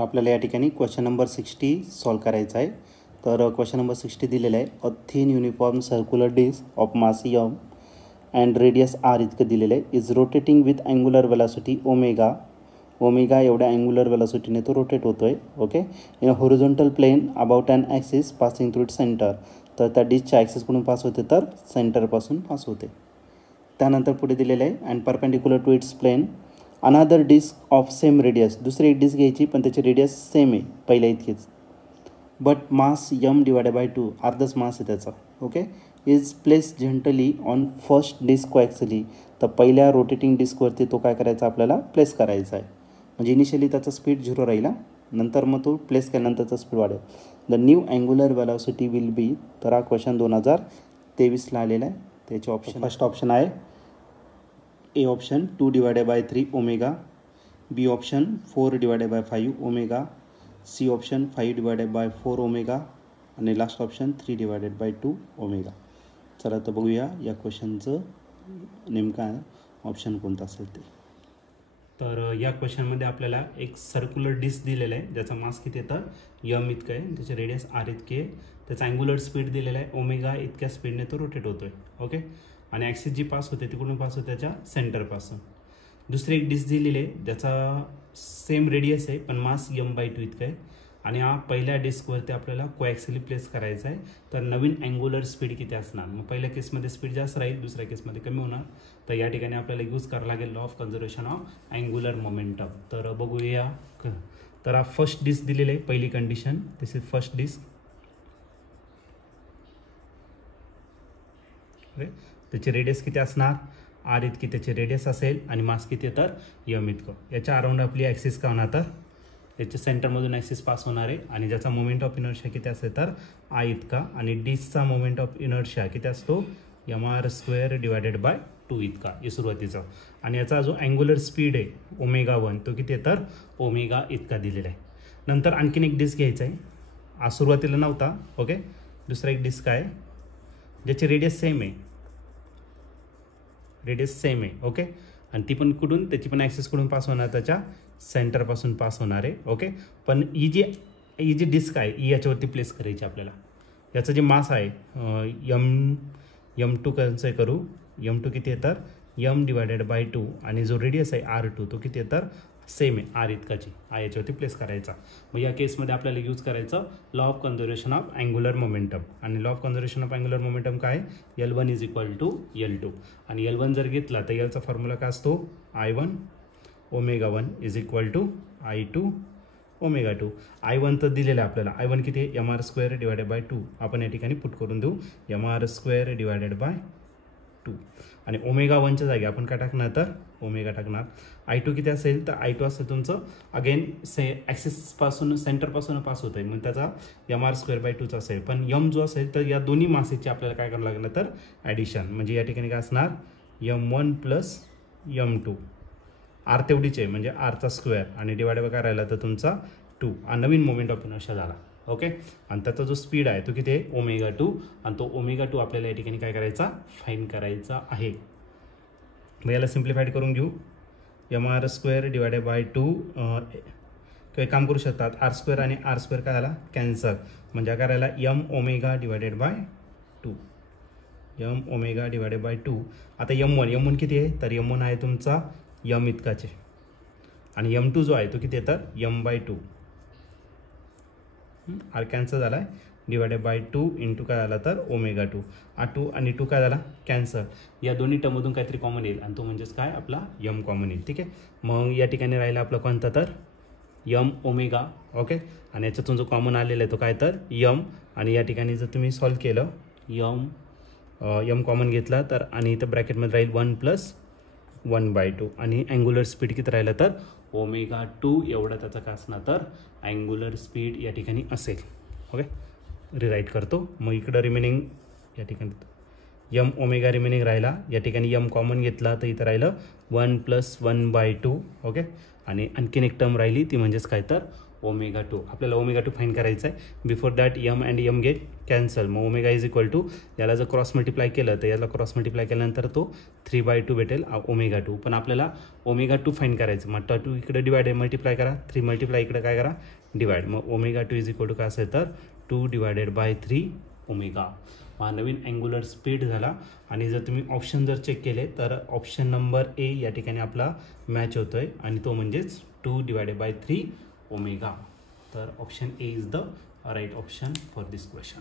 तर आपल्याला या ठिकाणी क्वेश्चन नंबर 60 सॉल्व करायचा आहे. तर क्वेश्चन नंबर 60 दिलेला आहे. A thin uniform circular disc of mass m and radius r इतकं दिलेलं आहे. Is rotating with angular velocity omega एवढ्या अँग्युलर वेलॉसिटीने तो रोटेट होतो आहे. Okay, in a horizontal plane about and axis passing through it centre. तर त्या डिस्कच्या ॲक्सिसकडून पास होते तर सेंटरपासून पास होते. त्यानंतर पुढे दिलेलं आहे and perpendicular to its plane another disc of same radius. दुसरी एक डिस्क घ्यायची पण त्याची रेडियस सेम आहे पहिल्या इतकीच, but mass m divided by 2 अर्धच मास आहे त्याचा. Okay, is place gently on first disc coaxially. तर पहिल्या रोटेटिंग डिस्कवरती तो काय करायचा आपल्याला प्लेस करायचा आहे. म्हणजे इनिशियली त्याचा स्पीड 0 राहील, नंतर मग तो प्लेस केल्यानंतरचा स्पीड वाढेल. The new angular velocity will be. तर हा क्वेश्चन 2023ला आलेला आहे. त्याचे ऑप्शन फर्स्ट ऑप्शन आहे A option 2 divided by 3 omega, B option 4 divided by 5 omega, C option 5 divided by 4 omega आणि last option 3 divided by 2 omega. चला तर बघूया या क्वेश्चनचं नेमका ऑप्शन कोणता असेल ते. तर या क्वेश्चनमध्ये आपल्याला एक सर्क्युलर डिस्क दिलेलं आहे ज्याचा मास किती आहे तर m इतकं आहे, त्याचे रेडियस r इतके आहे, त्याचा अँग्युलर स्पीड दिलेला आहे ओमेगा इतक्या स्पीडने तो रोटेट होतो आहे. ओके, आणि ॲक्सिस जी पास होते तिकडून पास होते त्याच्या सेंटरपासून. दुसरी एक डिस्क दिलेली आहे ज्याचा सेम रेडियस आहे पण मास m/2 इतकं आहे आणि हा पहिल्या डिस्कवरती आपल्याला कोॲक्सिली प्लेस करायचा आहे. तर नवीन अँग्युलर स्पीड किती असणार, मग पहिल्या केसमध्ये स्पीड जास्त राहील, दुसऱ्या केसमध्ये कमी होणार. तर या ठिकाणी आपल्याला यूज करावं लागेल law of conservation of angular momentum. तर बघूया. तर हा फर्स्ट डिस्क दिलेली आहे, पहिली condition, this is first disc. त्याची रेडियस किती असणार, r इतकी त्याची रेडियस असेल आणि मास किती तर m इतकं. याच्या अराउंड आपली ॲक्सिस का होणार तर याच्या सेंटरमधून ॲक्सिस पास होणार आहे आणि ज्याचा मोमेंट ऑफ इनर्शिया किती असेल तर I इतका आणि डिस्कचा मोमेंट ऑफ इनर्शिया किती असतो mr² डिवायडेड बाय 2 इतका हे सुरुवातीचा. आणि याचा जो अँग्युलर स्पीड आहे ओमेगा 1 तो किती आहे तर ओमेगा इतका दिलेला आहे. नंतर आणखीन एक डिस्क घ्यायचा आहे, हा सुरुवातीला नव्हता. ओके, दुसरा एक डिस्क आहे ज्याची रेडियस सेम आहे, ओके, आणि ती पण कुठून त्याची पण ॲक्सिसकडून पास होणार, त्याच्या सेंटरपासून पास होणार आहे. ओके, पण ही जी डिस्क आहे ही याच्यावरती प्लेस करायची आपल्याला. याचं जे मास आहे m2 कसं करू, m2 किती आहे तर m डिवायडेड बाय 2 आणि जो रेडियस आहे r2 तो किती आहे तर सेम आहे r इतकाची, याच्यावरती प्लेस करायचा. मग या केसमध्ये आपल्याला यूज करायचं law of conservation of angular momentum. आणि law of conservation of angular momentum काय, L1 is equal to L2. आणि L1 जर घेतला तर Lचा फॉर्म्युला काय असतो I1 omega 1 is equal to I2 omega 2. I1 तर दिलेलं आहे आपल्याला, I1 किती आहे mr² डिवायडेड बाय 2. आपण या ठिकाणी पुट करून देऊ mr² डिवायडेड बाय 2 आणि ओमेगा 1च्या जागी आपण काय टाकणार तर ओमेगा टाकणार. I2 किती असेल तर I2 असेल तुमचं अगेन ॲक्सिसपासून सेंटरपासून पास होत आहे, मग त्याचा mr²/2 असेल. पण m जो असेल तर या दोन्ही मासेसची आपल्याला काय करावं लागणार तर ॲडिशन. म्हणजे या ठिकाणी काय असणार m1 प्लस m2, r तेवढीच आहे म्हणजे rचा स्क्वेअर आणि डिवाइड काय राहिला तर तुमचा 2. हा नवीन मोमेंट ऑफ इनर्शिया झाला. ओके, आणि त्याचा जो स्पीड आहे तो किती आहे ओमेगा 2 आणि तो ओमेगा 2 आपल्याला या ठिकाणी काय करायचा फाईंड करायचा आहे. मग याला सिम्प्लिफाईड करून घेऊ mr² डिवायडेड बाय 2. काही काम करू शकतात r² आणि r² काय झाला कॅन्सल, म्हणजे काय राहिला m omega divided by 2, m omega divided by 2. आता m1 किती आहे तर m1 आहे तुमचा m इतकाचे आणि m2 जो आहे तो किती आहे तर m/2. r कॅन्सल झाला आहे डिवायडेड बाय 2 इंटू काय झाला तर ओमेगा 2. 2 आणि 2 काय झाला कॅन्सल, या दोन्ही टर्ममधून काहीतरी कॉमन येईल आणि तो म्हणजेच काय आपला m कॉमन येईल. ठीक आहे, मग या ठिकाणी राहिला आपला कोणता तर m ओमेगा. ओके, आणि याच्यातून जो कॉमन आलेला आहे तो काय तर m. आणि या ठिकाणी जर तुम्ही सॉल्व केलं m कॉमन घेतला तर आणि इथं ब्रॅकेटमध्ये राहील 1 प्लस 1/2 आणि अँग्युलर स्पीड किती राहिलं तर ओमेगा 2 एवढा त्याचा काय असणार तर अँग्युलर स्पीड या ठिकाणी असेल. ओके, रिराईट करतो. मग इकडं रिमेनिंग या ठिकाणी m ओमेगा रिमेनिंग राहिला, या ठिकाणी m कॉमन घेतला तर इथं राहिलं 1 प्लस 1/2. ओके, आणि आणखीन एक टर्म राहिली ती म्हणजेच काय तर ओमेगा 2. आपल्याला ओमेगा 2 फाईंड करायचं आहे. Before that m and m get cancel. मग ओमेगा इज इक्वल टू, याला जर क्रॉस मल्टिप्लाय केलं तर याला क्रॉस मल्टिप्लाय केल्यानंतर तो 3/2 भेटेल ओमेगा 2. पण आपल्याला ओमेगा 2 फाईंड करायचं. मग 2 इकडे डिवाइड आहे, मल्टिप्लाय करा. 3 मल्टिप्लाय इकडे काय करा, डिवाइड. मग ओमेगा 2 इज इक्वल टू काय असेल तर 2 डिवायडेड बाय 3 ओमेगा. हा नवीन अँग्युलर स्पीड झाला. आणि जर तुम्ही ऑप्शन जर चेक केले तर ऑप्शन नंबर ए या ठिकाणी आपला मॅच होतोय आणि तो म्हणजेच 2 डिवायडेड बाय 3 ओमेगा. तर option A is the right option for this question.